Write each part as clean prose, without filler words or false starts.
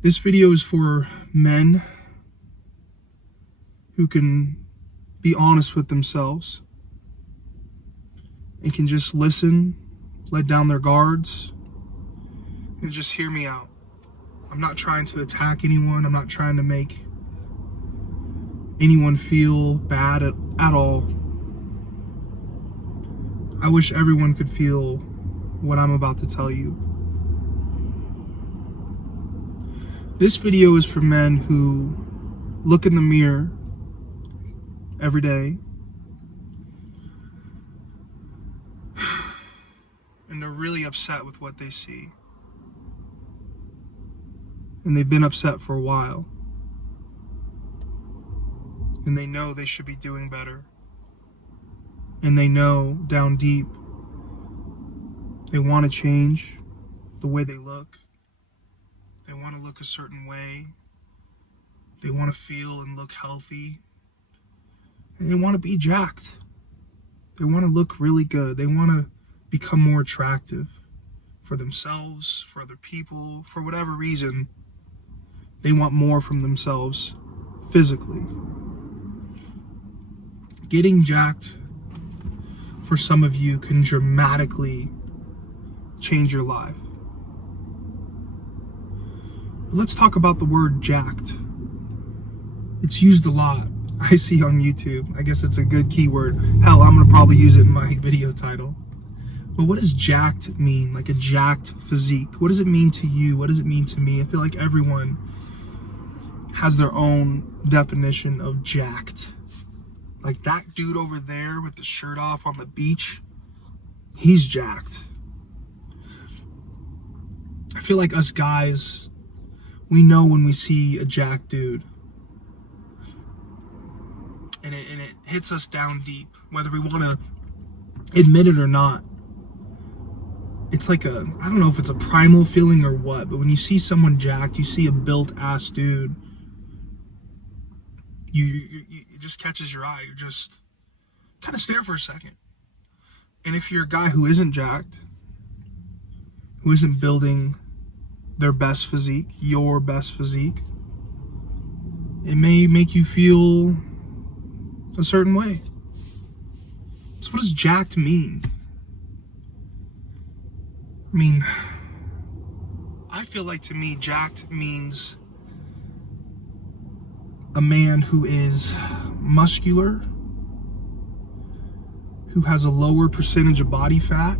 This video is for men who can be honest with themselves and can just listen, let down their guards, and just hear me out. I'm not trying to attack anyone. I'm not trying to make anyone feel bad at all. I wish everyone could feel what I'm about to tell you. This video is for men who look in the mirror every day and they're really upset with what they see. And they've been upset for a while. And they know they should be doing better. And they know down deep they want to change the way they look. They want to look a certain way. They want to feel and look healthy. And they want to be jacked. They want to look really good. They want to become more attractive for themselves, for other people, for whatever reason. They want more from themselves physically. Getting jacked for some of you can dramatically change your life. But let's talk about the word jacked. It's used a lot, I see on YouTube. I guess it's a good keyword. Hell, I'm gonna probably use it in my video title. But what does jacked mean? Like a jacked physique. What does it mean to you? What does it mean to me? I feel like everyone has their own definition of jacked. Like that dude over there with the shirt off on the beach, he's jacked. I feel like us guys, we know when we see a jacked dude. And it hits us down deep, whether we want to admit it or not. It's like I don't know if it's a primal feeling or what, but when you see someone jacked, you see a built-ass dude, it just catches your eye. You just kind of stare for a second. And if you're a guy who isn't jacked, who isn't building their best physique, your best physique, it may make you feel a certain way. So what does jacked mean? I mean, I feel like to me, jacked means a man who is muscular, who has a lower percentage of body fat,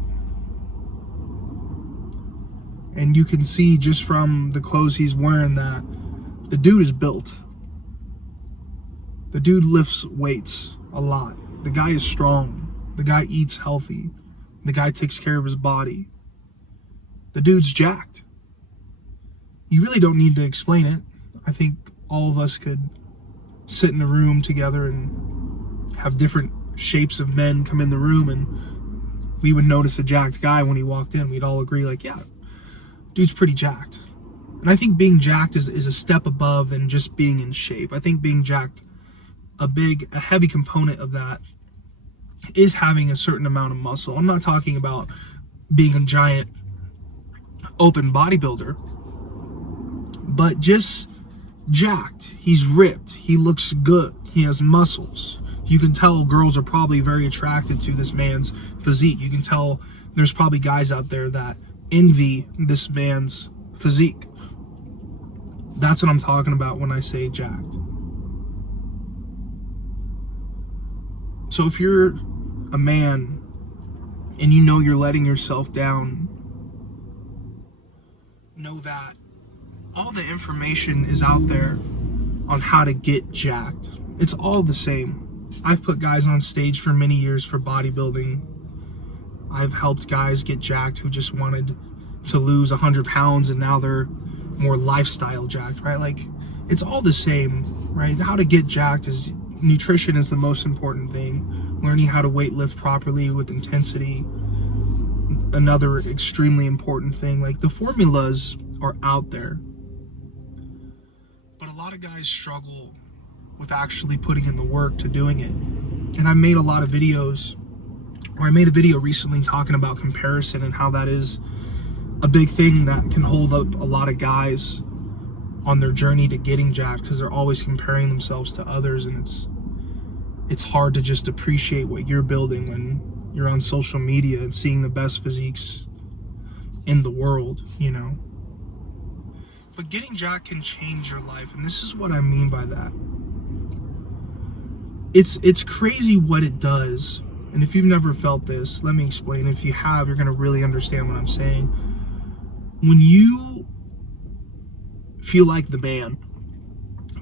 and you can see just from the clothes he's wearing that the dude is built. The dude lifts weights a lot. The guy is strong. The guy eats healthy. The guy takes care of his body. The dude's jacked. You really don't need to explain it. I think all of us could sit in a room together and have different shapes of men come in the room, and we would notice a jacked guy when he walked in. We'd all agree, like, yeah, dude's pretty jacked. And I think being jacked is a step above than just being in shape. I think being jacked, a heavy component of that is having a certain amount of muscle. I'm not talking about being a giant open bodybuilder, but just jacked. He's ripped. He looks good. He has muscles. You can tell girls are probably very attracted to this man's physique. You can tell there's probably guys out there that envy this man's physique. That's what I'm talking about when I say jacked. So if you're a man and you know you're letting yourself down, know that all the information is out there on how to get jacked. It's all the same. I've put guys on stage for many years for bodybuilding. I've helped guys get jacked who just wanted to lose 100 pounds and now they're more lifestyle jacked, right? Like, it's all the same, right? How to get jacked is nutrition is the most important thing. Learning how to weight lift properly with intensity, another extremely important thing. Like, the formulas are out there, but a lot of guys struggle with actually putting in the work to doing it. And I made a lot of videos, or I made a video recently talking about comparison and how that is a big thing that can hold up a lot of guys on their journey to getting jacked, because they're always comparing themselves to others, and it's hard to just appreciate what you're building when you're on social media and seeing the best physiques in the world, you know. But getting jacked can change your life, and this is what I mean by that. It's crazy what it does. And if you've never felt this, let me explain. If you have, you're going to really understand what I'm saying. When you feel like the man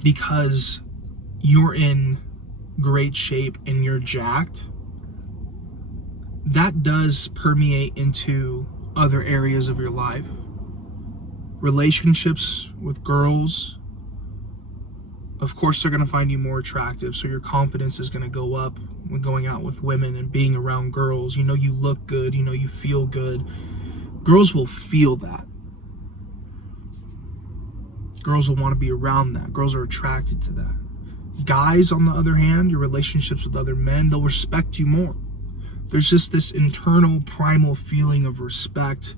because you're in great shape and you're jacked, that does permeate into other areas of your life. Relationships with girls, of course, they're going to find you more attractive, so your confidence is going to go up when going out with women and being around girls. You know, you look good, you know, you feel good. Girls will feel that. Girls will want to be around that. Girls are attracted to that. Guys, on the other hand, your relationships with other men, they'll respect you more. There's just this internal primal feeling of respect.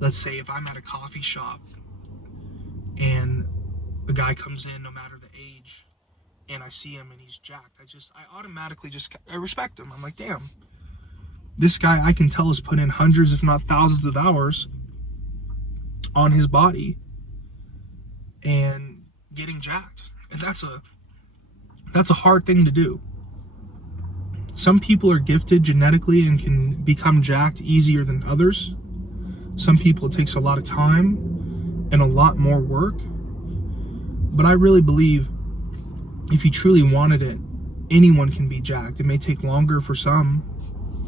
Let's say if I'm at a coffee shop and the guy comes in, no matter the age, and I see him and he's jacked, I automatically I respect him. I'm like, damn, this guy, I can tell, has put in hundreds, if not thousands of hours on his body and getting jacked. And that's a hard thing to do. Some people are gifted genetically and can become jacked easier than others. Some people, it takes a lot of time and a lot more work. But I really believe if you truly wanted it, anyone can be jacked. It may take longer for some,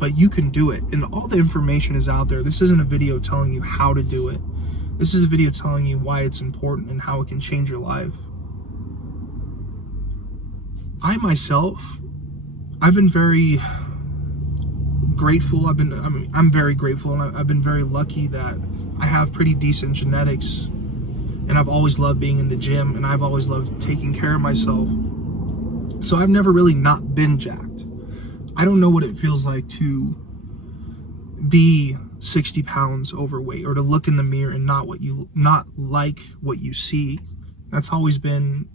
but you can do it. And all the information is out there. This isn't a video telling you how to do it. This is a video telling you why it's important and how it can change your life. I myself, I've been very grateful. I'm very grateful, and I've been very lucky that I have pretty decent genetics. And I've always loved being in the gym, and I've always loved taking care of myself. So I've never really not been jacked. I don't know what it feels like to be 60 pounds overweight, or to look in the mirror and not like what you see. That's always been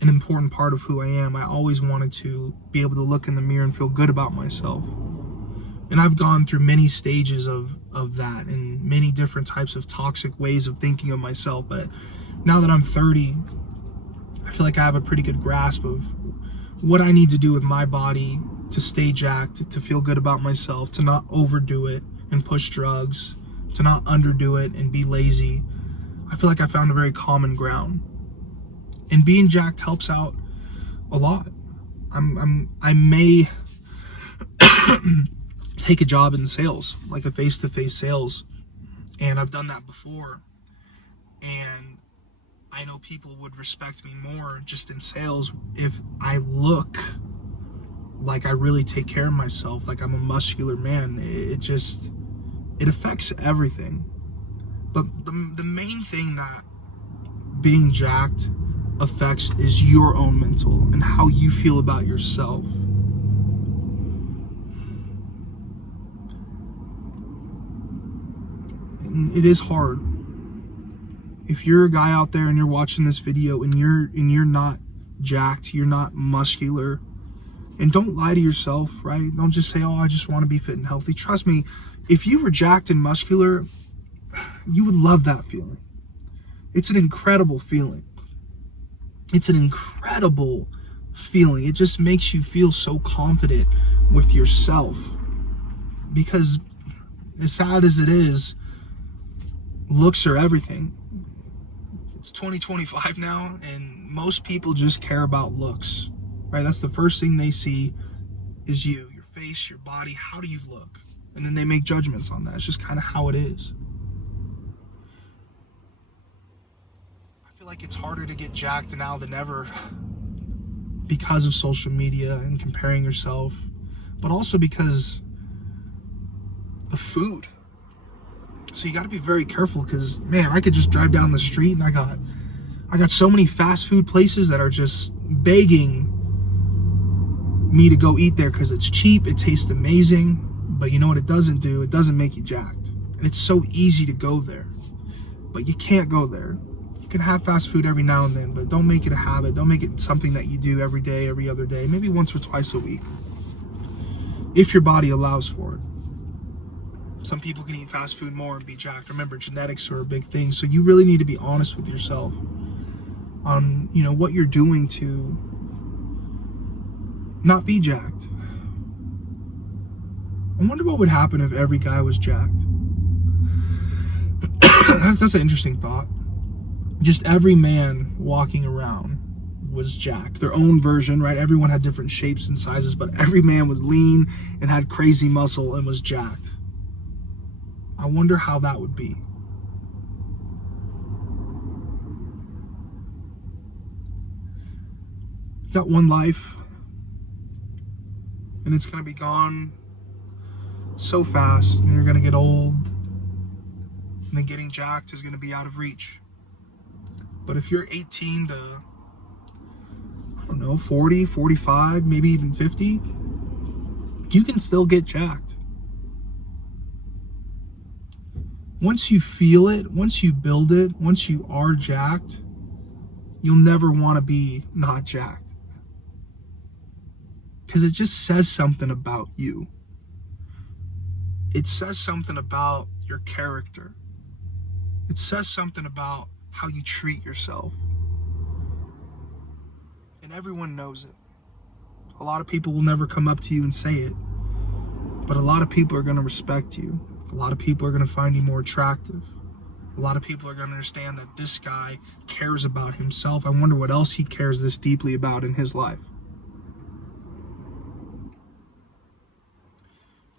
an important part of who I am. I always wanted to be able to look in the mirror and feel good about myself. And I've gone through many stages of that, and many different types of toxic ways of thinking of myself. But now that I'm 30, I feel like I have a pretty good grasp of what I need to do with my body to stay jacked, to feel good about myself, to not overdo it and push drugs, to not underdo it and be lazy. I feel like I found a very common ground. And being jacked helps out a lot. I may take a job in sales, like a face-to-face sales, and I've done that before, and I know people would respect me more just in sales if I look like I really take care of myself, like I'm a muscular man. It affects everything. But the main thing that being jacked affects is your own mental and how you feel about yourself. And it is hard. If you're a guy out there and you're watching this video and you're not jacked, you're not muscular, and don't lie to yourself, right? Don't just say, oh, I just want to be fit and healthy. Trust me, if you were jacked and muscular, you would love that feeling. It's an incredible feeling. It's an incredible feeling. It just makes you feel so confident with yourself. Because as sad as it is, looks are everything. It's 2025 now, and most people just care about looks, right? That's the first thing they see is you, your face, your body. How do you look? And then they make judgments on that. It's just kind of how it is. I feel like it's harder to get jacked now than ever because of social media and comparing yourself, but also because of food. So you got to be very careful, because man, I could just drive down the street and I got so many fast food places that are just begging me to go eat there because it's cheap, it tastes amazing, but you know what it doesn't do? It doesn't make you jacked. And it's so easy to go there, but you can't go there. can have fast food every now and then, but don't make it a habit. Don't make it something that you do every day, every other day, maybe once or twice a week, if your body allows for it. Some people can eat fast food more and be jacked. Remember, genetics are a big thing, so you really need to be honest with yourself on, you know, what you're doing to not be jacked. I wonder what would happen if every guy was jacked. That's an interesting thought. Just every man walking around was jacked. Their own version, right? Everyone had different shapes and sizes, but every man was lean and had crazy muscle and was jacked. I wonder how that would be. You got one life, and it's going to be gone so fast, and you're going to get old, and then getting jacked is going to be out of reach. But if you're 18 to, I don't know, 40, 45, maybe even 50, you can still get jacked. Once you feel it, once you build it, once you are jacked, you'll never want to be not jacked. Because it just says something about you. It says something about your character. It says something about how you treat yourself. And everyone knows it. A lot of people will never come up to you and say it, but a lot of people are going to respect you. A lot of people are going to find you more attractive. A lot of people are going to understand that this guy cares about himself. I wonder what else he cares this deeply about in his life.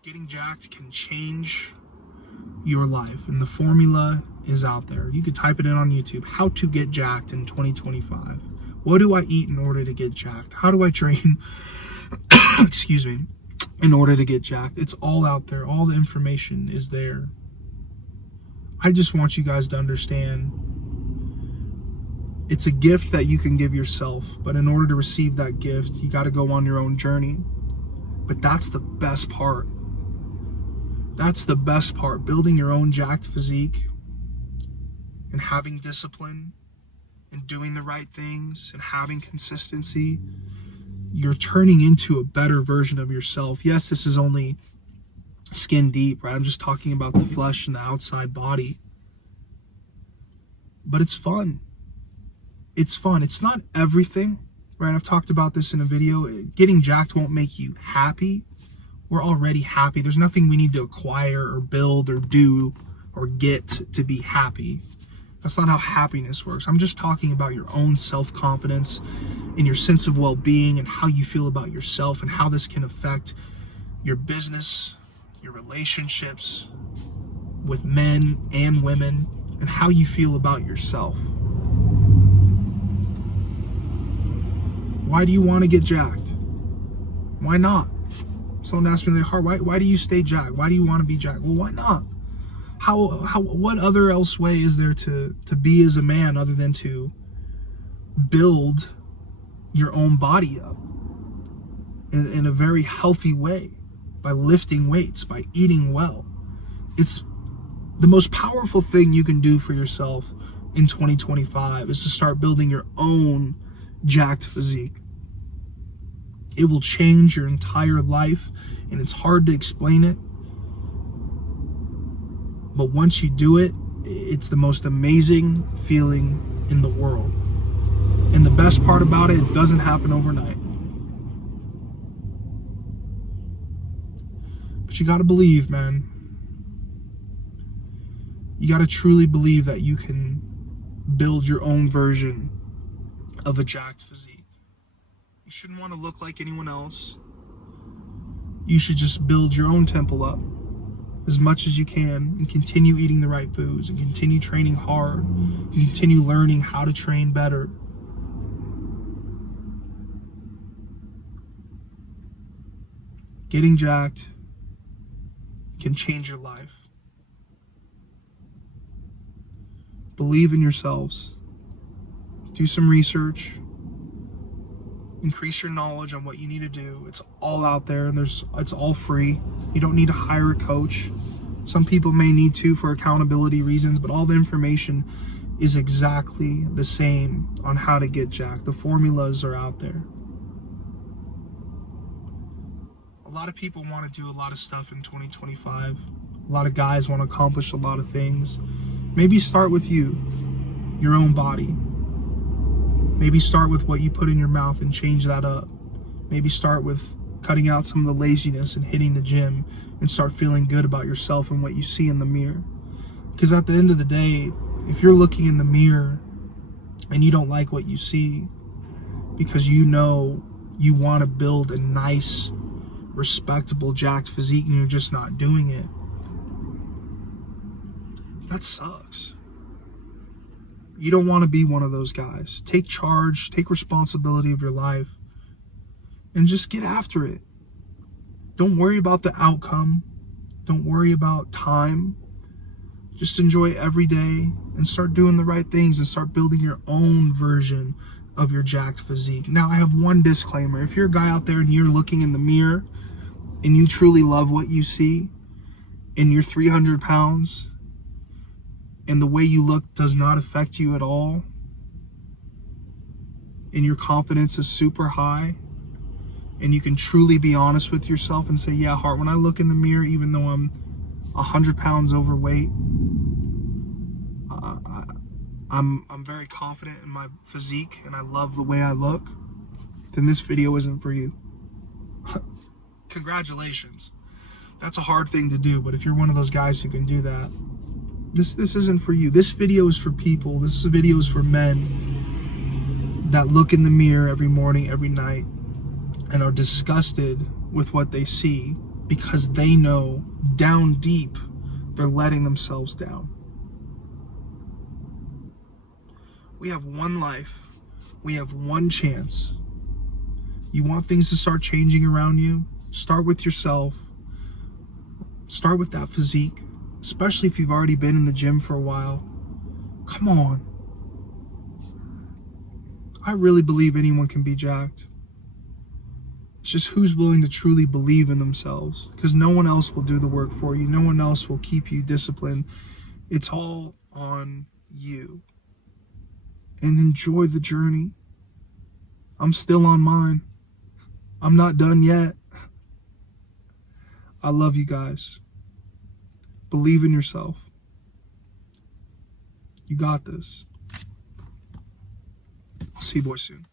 Getting jacked can change your life, and the formula is out there. You could type it in on YouTube. How to get jacked in 2025. What do I eat in order to get jacked? How do I train? Excuse me. In order to get jacked. It's all out there. All the information is there. I just want you guys to understand it's a gift that you can give yourself, but in order to receive that gift, you got to go on your own journey. But that's the best part. That's the best part. Building your own jacked physique and having discipline and doing the right things and having consistency. You're turning into a better version of yourself. Yes, this is only skin deep, right? I'm just talking about the flesh and the outside body. But it's fun. It's fun. It's not everything, right? I've talked about this in a video. Getting jacked won't make you happy. We're already happy. There's nothing we need to acquire or build or do or get to be happy. That's not how happiness works. I'm just talking about your own self-confidence and your sense of well-being and how you feel about yourself and how this can affect your business, your relationships with men and women, and how you feel about yourself. Why do you want to get jacked? Why not? Someone asked me in their heart, why do you stay jacked? Why do you want to be jacked? Well, why not? What other else way is there to be as a man other than to build your own body up in a very healthy way, by lifting weights, by eating well? It's the most powerful thing you can do for yourself in 2025 is to start building your own jacked physique. It will change your entire life, and it's hard to explain it. But once you do it, it's the most amazing feeling in the world. And the best part about it, it doesn't happen overnight. But you gotta believe, man. You gotta truly believe that you can build your own version of a jacked physique. You shouldn't want to look like anyone else. You should just build your own temple up as much as you can and continue eating the right foods and continue training hard and continue learning how to train better. Getting jacked can change your life. Believe in yourselves. Do some research. Increase your knowledge on what you need to do. It's all out there, and it's all free. You don't need to hire a coach. Some people may need to for accountability reasons, but all the information is exactly the same on how to get jacked. The formulas are out there. A lot of people want to do a lot of stuff in 2025. A lot of guys want to accomplish a lot of things. Maybe start with you, your own body. Maybe start with what you put in your mouth and change that up. Maybe start with cutting out some of the laziness and hitting the gym and start feeling good about yourself and what you see in the mirror. Because at the end of the day, if you're looking in the mirror and you don't like what you see because you know you want to build a nice, respectable, jacked physique and you're just not doing it, that sucks. You don't want to be one of those guys. Take charge, take responsibility of your life, and just get after it. Don't worry about the outcome. Don't worry about time. Just enjoy every day and start doing the right things and start building your own version of your jacked physique. Now, I have one disclaimer. If you're a guy out there and you're looking in the mirror and you truly love what you see and you're 300 pounds and the way you look does not affect you at all and your confidence is super high and you can truly be honest with yourself and say, yeah, Hart, when I look in the mirror, even though I'm 100 pounds overweight, I'm very confident in my physique and I love the way I look, then this video isn't for you. Congratulations. That's a hard thing to do, but if you're one of those guys who can do that, this isn't for you. This video is for people. This video is for men that look in the mirror every morning, every night, and are disgusted with what they see because they know down deep they're letting themselves down. We have one life. We have one chance. You want things to start changing around you? Start with yourself. Start with that physique, especially if you've already been in the gym for a while. Come on. I really believe anyone can be jacked. It's just who's willing to truly believe in themselves, because no one else will do the work for you. No one else will keep you disciplined. It's all on you. And enjoy the journey. I'm still on mine. I'm not done yet. I love you guys. Believe in yourself. You got this. I'll see you boys soon.